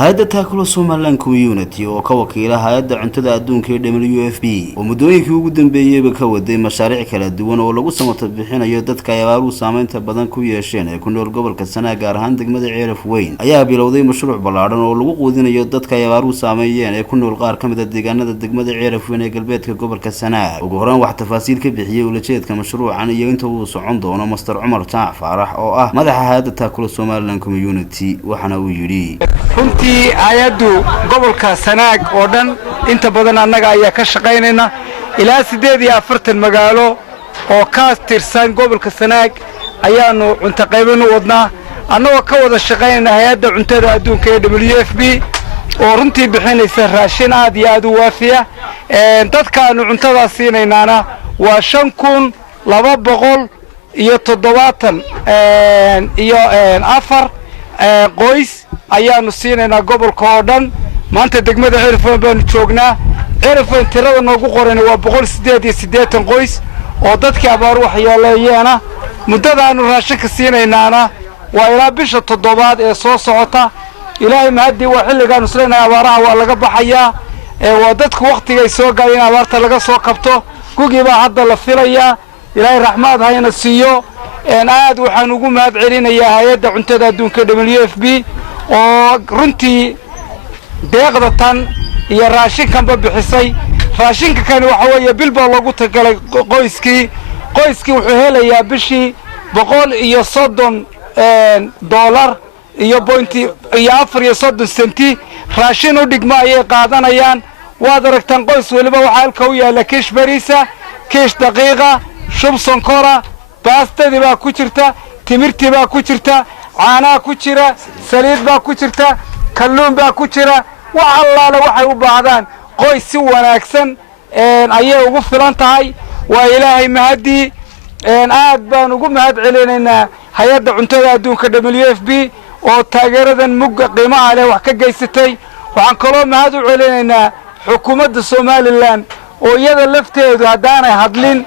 hay'adda Taakula Somaliland Community oo ka wakiila hay'adda cuntada adduunka ee WFP oo muddooyinkii ugu dambeeyay ka waday mashaariic kala duwan oo lagu samata bixinayo dadka ay abaaruhu saameynta badan ku yeesheen ee ku nool gobolka Sanaag gaar ahaan degmada Ceelaf Weyn ayaa bilowday mashruuc ballaaran oo lagu quudinayo dadka ay abaaruhu saameeyeen ee ku nool qaar ka mid ah deegaanada degmada Ceelaf Weyn ee galbeedka gobolka Sanaag ugu horreyn wax tafaasiil ka bixiyay ulajeedka mashruucan iyo inta uu socon doono Master Cumar Jaac Faarax oo ah madaxa hay'adda Taakula Somaliland Community waxana uu yiri runtii hay'addu gobolka Sanaag oo dhan inta badan annaga ayaa ka shaqaynayna ilaa 48 magaalo oo ka tirsan gobolka Sanaag ayaanu cunto qaybin u wadnaa annagoo ka wada shaqaynayna hay'adda cuntada adduunka ee WFP oo runtii bixinaysa raashin aad iyo aad u waafiya dadkaanu cuntada siinaynaana waa 5270 iyo afar qoys ayaanu siinayna gobolka oo dhan maanta degmada Ceelaf Weyn baanu joognaa Ceelaf Weyn tirada noogu qoran waa 188 qoys oo dadkii abaar waxyeeleeyeen muddadaanu raashinka siinaynaana waa ilaa bisha 7 ee soo socota ilaahay mahadi waa xilligan usleena abaaraha waa laga baxayaa waa dadku waqtiga ay soo gaayeen abaarta laga soo kabto gugiba hadda la filayaa ilaahay raxmaad hayna siiyo aad waxaan ugu mahad celinayaa hay'adda cuntada adduunka WFP oo runtii deeqda tan iyo raashinkanba bixisay raashinka kan waxa weeye bilba lagu tagalay qoyskii wuxuu helayaa bishii $130 iyo $4.30 raashin u dhigma ayay qaadanayaan waad aragtaan qoys waliba waxa halka u yaala kiish bariisa kiish daqiiqa shub sonkora baastadii baa ku jirta timirtii baa ku jirta caanaha ku jira saliid baa ku jirta kalluun baa ku jira wax allaale waxay u baahdaan qoys si wanaagsan ayay ugu filan tahay waa ilaahay mahadi aad baan ugu mahad celinaynaa hay'adda cuntada adduunka WFP oo taageeradan mugga qiimaha leh wax ka geysatay waxaan kaloo mahad u celinaynaa xukuumadda Somaliland oo iyada lafteedu hadaanay hadlin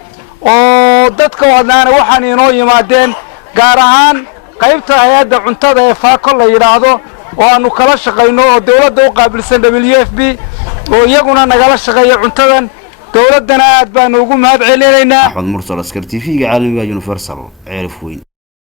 oo dadka wadnaana waxaan inoo yimaadeen gaar ahaan qaybta hay'adda cuntada ee faako la yiraahdo oo aanu kala shaqayno oo dawladda u qaabilsan WFP oo iyaguna nagala shaqeeyo cuntadan dawladana aad baan ugu mahad celinaynaa Axmed Mursal Askar TV-ga caalamiga Universal Ceelaf Weyn.